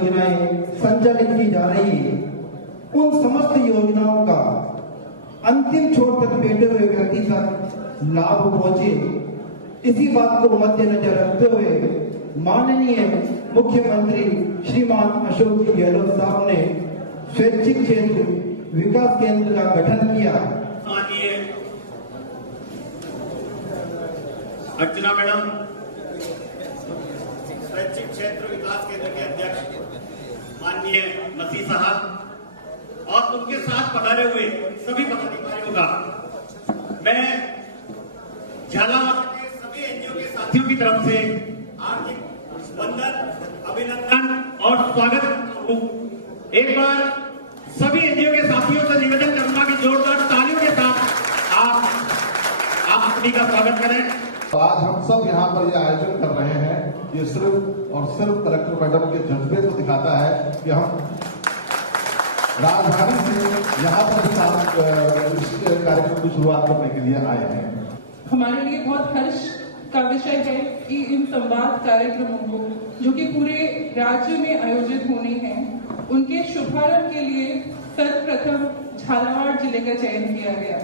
योजनाएं संचालित की जा रही है, उन समस्त योजनाओं का अंतिम छोर तक बैठे हुए व्यक्ति तक लाभ पहुंचे, इसी बात को मद्देनजर रखते हुए माननीय मुख्यमंत्री श्रीमान अशोक गहलोत साहब ने स्वैच्छिक क्षेत्र विकास केंद्र का गठन किया। माननीय अर्चना मैडम स्वैच्छिक क्षेत्र विकास केंद्र के अध्यक्ष माननीय मसीह साहब और उनके साथ पधारे हुए सभी पदाधिकारियों का मैं झालावाड़ के सभी एनजीओ के साथियों की तरफ से हार्दिक वंदन, अभिनंदन और स्वागत करता हूं। एक बार सभी एनजीओ के साथियों से निवेदन करूंगा कि जोरदार तालियों के साथ आप सभी का स्वागत करें। आज हम सब यहाँ पर ये आयोजन कर रहे हैं, ये सिर्फ और सिर्फ कलेक्टर मैडम के जज्बे को दिखाता है कि हम राजधानी से यहाँ पर इस कार्यक्रम की शुरुआत करने के लिए आए हैं। हमारे लिए बहुत हर्ष का विषय है कि इन संवाद कार्यक्रमों को जो कि पूरे राज्य में आयोजित होने हैं, उनके शुभारंभ के लिए सर्वप्रथम झालावाड़ जिले का चयन किया गया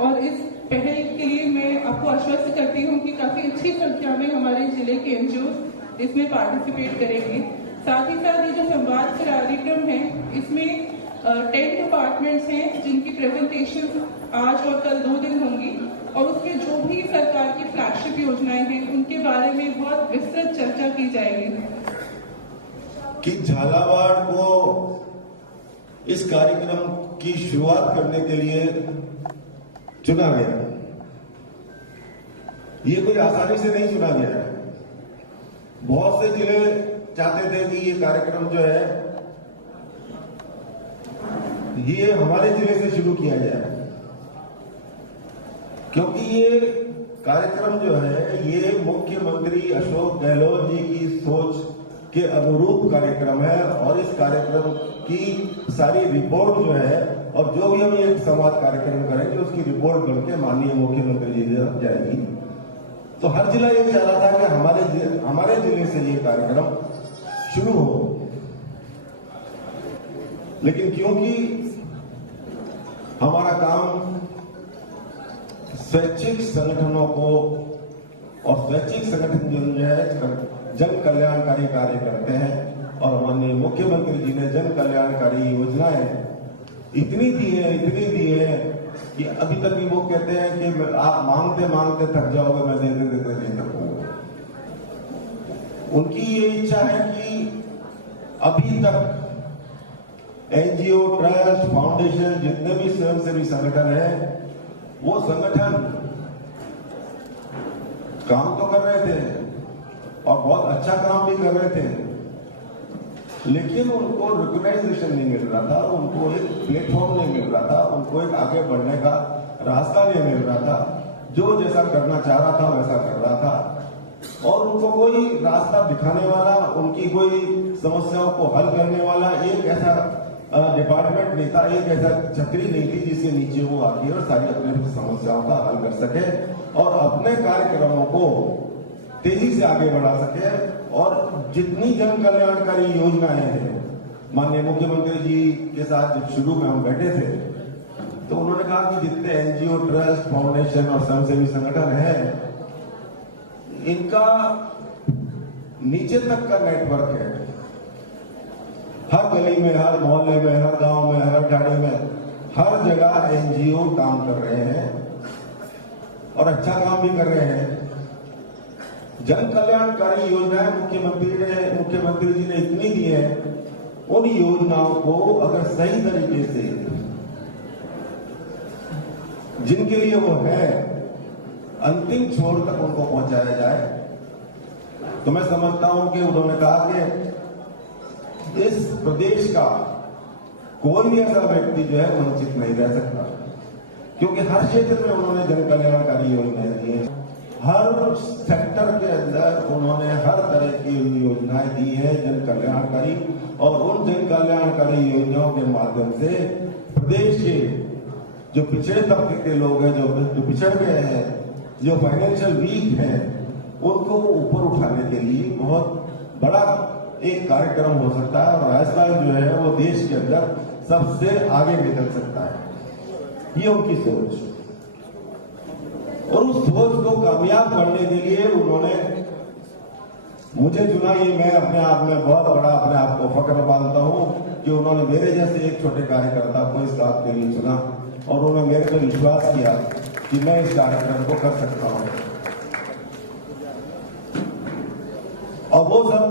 और इस पहल के लिए मैं आपको आश्वस्त करती हूँ कि काफी अच्छी संख्या में हमारे जिले के एनजीओ इसमें पार्टिसिपेट करेंगे। साथ ही साथ ये जो संवाद कार्यक्रम है, इसमें 10 डिपार्टमेंट्स हैं जिनकी प्रेजेंटेशन आज और कल 2 दिन होंगी और उसमें जो भी सरकार की फ्लैगशिप योजनाएं हैं उनके बारे में बहुत विस्तृत चर्चा की जाएगी। कि झालावाड़ को इस कार्यक्रम की शुरुआत करने के लिए चुना गया, ये कोई आसानी से नहीं चुना गया है। बहुत से जिले चाहते थे कि ये कार्यक्रम जो है ये हमारे जिले से शुरू किया जाए, क्योंकि ये कार्यक्रम जो है ये मुख्यमंत्री अशोक गहलोत जी की सोच के अनुरूप कार्यक्रम है और इस कार्यक्रम की सारी रिपोर्ट जो है और जो भी हम ये संवाद कार्यक्रम करेंगे उसकी रिपोर्ट बनके माननीय मुख्यमंत्री जी तक जाएगी। तो हर जिला ये चाह रहा था कि हमारे जिले से ये कार्यक्रम शुरू हो, लेकिन क्योंकि हमारा काम स्वैच्छिक संगठनों को और स्वैच्छिक संगठन जो है जन कल्याणकारी कार्य करते हैं और माननीय मुख्यमंत्री जी ने जन कल्याणकारी योजनाएं इतनी दी है कि अभी तक भी वो कहते हैं कि आप मांगते मांगते थक जाओगे, मैं देते देते नहीं थकूंगा। उनकी ये इच्छा है कि अभी तक एनजीओ, ट्रस्ट, फाउंडेशन, जितने भी स्वयंसेवी संगठन है, वो संगठन काम तो कर रहे थे और बहुत अच्छा काम भी कर रहे थे, लेकिन उनको रिकॉग्नाइजेशन नहीं मिल रहा था, उनको एक प्लेटफॉर्म नहीं मिल रहा था, उनको एक आगे बढ़ने का रास्ता नहीं मिल रहा था। जो जैसा करना चाह रहा था वैसा कर रहा था और उनको कोई रास्ता दिखाने वाला, उनकी कोई समस्याओं को हल करने वाला एक ऐसा डिपार्टमेंट नहीं था, एक ऐसा छतरी नहीं थी जिसके नीचे वो आके और सारी अपनी समस्याओं का हल कर सके और अपने कार्यक्रमों को तेजी से आगे बढ़ा सके। और जितनी जन कल्याणकारी योजनाएं हैं, माननीय मुख्यमंत्री जी के साथ जब शुरू में हम बैठे थे तो उन्होंने कहा कि जितने एनजीओ, ट्रस्ट, फाउंडेशन और स्वयंसेवी संगठन हैं, इनका नीचे तक का नेटवर्क है। हर गली में, हर मोहल्ले में, हर गांव में, हर ठाणे में, हर जगह एनजीओ काम कर रहे हैं और अच्छा काम भी कर रहे हैं। जन कल्याणकारी योजनाएं मुख्यमंत्री जी ने इतनी दी है, उन योजनाओं को अगर सही तरीके से जिनके लिए वो है अंतिम छोर तक उनको पहुंचाया जाए, तो मैं समझता हूं कि उन्होंने कहा कि इस प्रदेश का कोई भी ऐसा व्यक्ति जो है वंचित नहीं रह सकता, क्योंकि हर क्षेत्र में उन्होंने जन कल्याणकारी योजनाएं दी है। हर सेक्टर के अंदर उन्होंने हर तरह की योजनाएं दी है जन कल्याणकारी, और उन जन कल्याणकारी योजनाओं के माध्यम से प्रदेश के जो पिछड़े तबके के लोग हैं, जो पिछड़ गए हैं, जो फाइनेंशियल वीक हैं, उनको ऊपर उठाने के लिए बहुत बड़ा एक कार्यक्रम हो सकता है और राजस्थान जो है वो देश के अंदर सबसे आगे निकल सकता है। ये उनकी सोच, और उस सोच को कामयाब करने के लिए उन्होंने मुझे चुना। ये मैं अपने आप में बहुत बड़ा अपने आप को फख्र मानता हूं कि उन्होंने मेरे जैसे एक छोटे कार्यकर्ता को इस बात के लिए चुना और उन्होंने मेरे पे विश्वास किया कि मैं इस कार्यक्रम को कर सकता हूं। और वो सब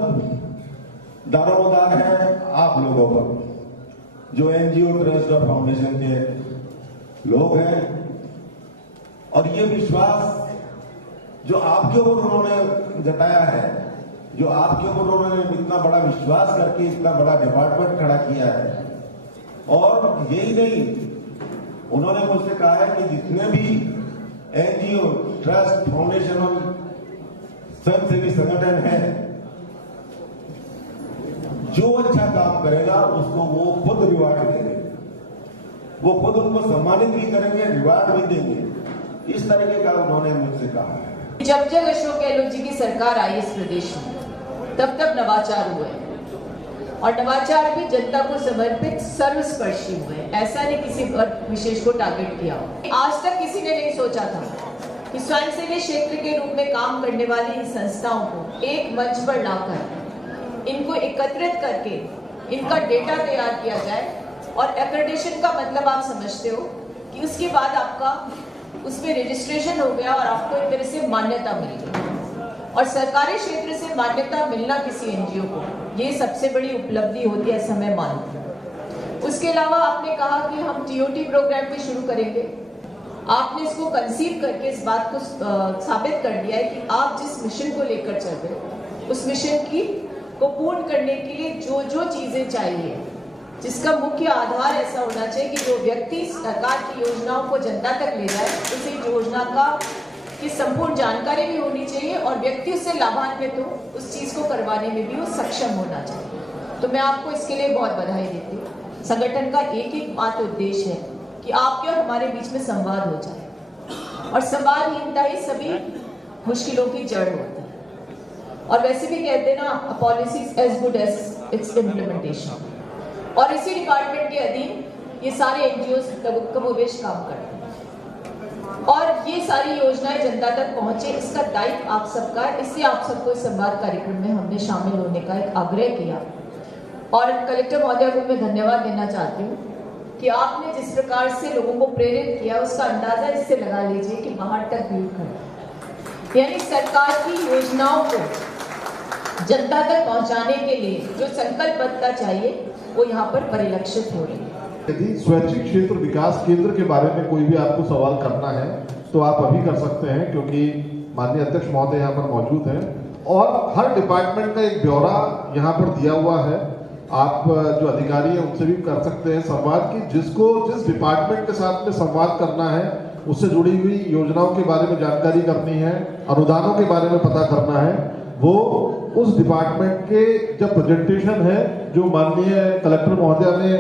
दारोमदार है आप लोगों पर, जो एनजीओ, ट्रस्ट और फाउंडेशन के लोग हैं। और ये विश्वास जो आपके ऊपर उन्होंने जताया है, जो आपके ऊपर उन्होंने इतना बड़ा विश्वास करके इतना बड़ा डिपार्टमेंट खड़ा किया है, और यही नहीं, उन्होंने मुझसे कहा है कि जितने भी एनजीओ, ट्रस्ट, फाउंडेशन और स्वयंसेवी संगठन है, जो अच्छा काम करेगा उसको वो खुद रिवार्ड देंगे, वो खुद उनको सम्मानित भी करेंगे, रिवार्ड भी देंगे। इस तरीके का उन्होंने मुझसे कहा है। जब जब अशोक गहलोत जी की सरकार आई इस प्रदेश में, तब तब नवाचार हुए और नवाचार भी जनता को समर्पित सर्वस्पर्शी हुए। ऐसा नहीं किसी वर्ग विशेष को टारगेट किया हो। आज तक किसी ने नहीं सोचा था कि स्वयंसेवी क्षेत्र के रूप में काम करने वाली इन संस्थाओं को एक मंच पर लाकर इनको एकत्रित करके इनका डेटा तैयार किया जाए। और एक्रेडिटेशन का मतलब आप समझते हो कि उसके बाद आपका उसमें रजिस्ट्रेशन हो गया और आपको एक तरह से मान्यता मिल गई। और सरकारी क्षेत्र से मान्यता मिलना किसी एनजीओ को, ये सबसे बड़ी उपलब्धि होती है, ऐसा मैं मानती हूँ। उसके अलावा आपने कहा कि हम टीओटी प्रोग्राम भी शुरू करेंगे। आपने इसको कंसीव करके इस बात को साबित कर दिया है कि आप जिस मिशन को लेकर चल रहे हो, उस मिशन को पूर्ण करने के लिए जो जो चीजें चाहिए, जिसका मुख्य आधार ऐसा होना चाहिए कि जो व्यक्ति सरकार की योजनाओं को जनता तक ले जाए, उसे योजना की संपूर्ण जानकारी भी होनी चाहिए और व्यक्ति उससे लाभान्वित हो, उस चीज को करवाने में भी वो सक्षम होना चाहिए। तो मैं आपको इसके लिए बहुत बधाई देती हूँ। संगठन का एक मात्र उद्देश्य है कि आपके और हमारे बीच में संवाद हो जाए, और संवादहीनता ही सभी मुश्किलों की जड़ होती है। और वैसे भी कहते हैं ना, policy is as good as its implementation. और इसी डिपार्टमेंट के अधीन ये सारे एनजीओ कमोबेश काम करते हैं और ये सारी योजनाएं जनता तक पहुंचे, इसका दायित्व आप सबका। इसलिए आप सबको इस संवाद कार्यक्रम में हमने शामिल होने का एक आग्रह किया। और कलेक्टर महोदय को मैं धन्यवाद देना चाहती हूँ कि आपने जिस प्रकार से लोगों को प्रेरित किया, उसका अंदाजा इससे लगा लीजिए कि बाहर तक भीड़ खड़ी, यानी सरकार की योजनाओं को जनता तक पहुंचाने के लिए जो संकल्पबद्धता चाहिए वो यहाँ पर परिलक्षित हो रही है। यदि स्वैच्छिक क्षेत्र विकास केंद्र के बारे में कोई भी आपको सवाल करना है तो आप अभी कर सकते हैं, क्योंकि माननीय अध्यक्ष महोदय यहाँ पर मौजूद हैं और हर डिपार्टमेंट का एक ब्यौरा यहाँ पर दिया हुआ है। आप जो अधिकारी हैं उनसे भी कर सकते हैं संवाद, की जिसको जिस डिपार्टमेंट के साथ में संवाद करना है, उससे जुड़ी हुई योजनाओं के बारे में जानकारी करनी है, अनुदानों के बारे में पता करना है, वो उस डिपार्टमेंट के जब प्रेजेंटेशन है, जो माननीय कलेक्टर महोदय ने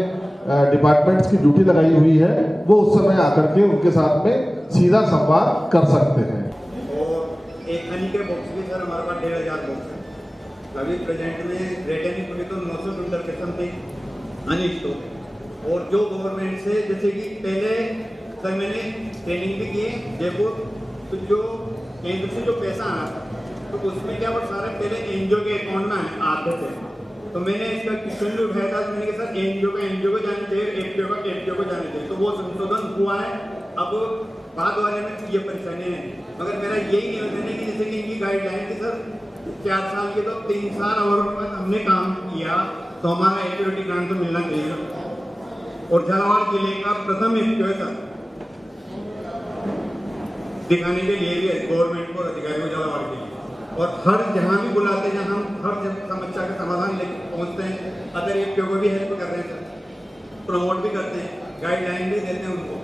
डिपार्टमेंट्स की ड्यूटी लगाई हुई है, वो उस समय आकर के उनके साथ में सीधा संवाद कर सकते हैं। और एक हनी के बॉक्स भी सर हमारे पास 1500 बॉक्स है। अभी प्रेजेंट में रेटेनिंग पूरी तो 900 क्विंटल के समथिंग हनी स्टॉक। और जो गवर्नमेंट से, जैसे कि पहले सर मैंने ट्रेनिंग भी की जयपुर, तो जो केंद्र से जो पैसा आना था तो उसमें क्या वो सारे पहले एनजीओ के अकाउंट में आते थे। तो मैंने इसका क्वेश्चन भी उठाया था, मैंने कहा सर एनजीओ को जाने चाहिए, एफपीओ को जाने चाहिए। तो वो संशोधन हुआ है। अब बाद वाले में ये परेशानी है, मगर मेरा यही निवेदन है कि जैसे कि इनकी गाइडलाइन थी सर 4 साल के, तो 3 साल और हमने काम किया तो हमारा एक्टिविटी ग्रांट तो मिलना चाहिए। और झालावाड़ जिले का प्रथम एफपीओ है सर, दिखाने के लिए भी गवर्नमेंट को, अधिकारियों को झालावाड़ के लिए। और हर जहां भी बुलाते हैं, हम हर समस्या का समाधान लेकर पहुंचते हैं। अदर एफपीओ को भी हेल्प कर रहे हैं सर, प्रमोट भी करते हैं, गाइडलाइन भी देते हैं उनको।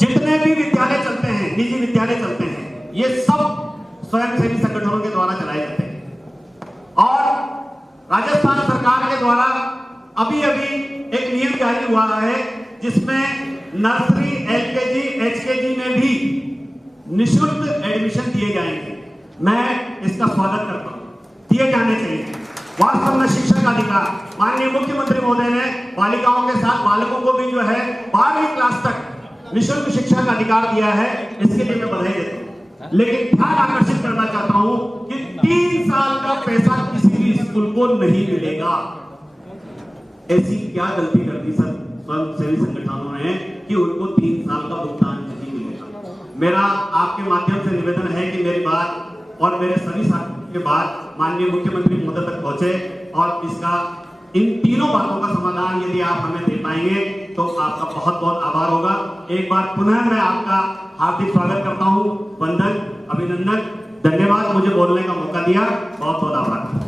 जितने भी विद्यालय चलते हैं, निजी विद्यालय चलते हैं, ये सब स्वयंसेवी संगठनों के द्वारा चलाए जाते हैं। और राजस्थान सरकार के द्वारा अभी एक नियम जारी हुआ है, जिसमें नर्सरी, एलकेजी, एचकेजी में भी निःशुल्क एडमिशन दिए जाएंगे। मैं इसका स्वागत करता हूं। दिए जाने चाहिए। वास्तव में शिक्षा का अधिकार माननीय मुख्यमंत्री महोदय ने बालिकाओं के साथ बालकों को भी जो है 12वीं क्लास तक निःशुल्क शिक्षा का अधिकार दिया है, इसके लिए मैं बधाई देता हूं। लेकिन ध्यान आकर्षित करना चाहता हूं कि 3 साल का पैसा किसी भी स्कूल को नहीं मिलेगा। ऐसी क्या गलती कर दी सर स्वयंसेवी संगठनों ने कि उनको 3 साल का भुगतान नहीं मिलेगा। मेरा आपके माध्यम से निवेदन है कि मेरी बात और मेरे सभी साथियों के बाद माननीय मुख्यमंत्री महोदय तक पहुंचे और इसका इन तीनों बातों का समाधान यदि आप हमें दे पाएंगे तो आपका बहुत बहुत आभार होगा। एक बार पुनः मैं आपका हार्दिक स्वागत करता हूं। वंदन, अभिनंदन, धन्यवाद मुझे बोलने का मौका दिया। बहुत बहुत आभार।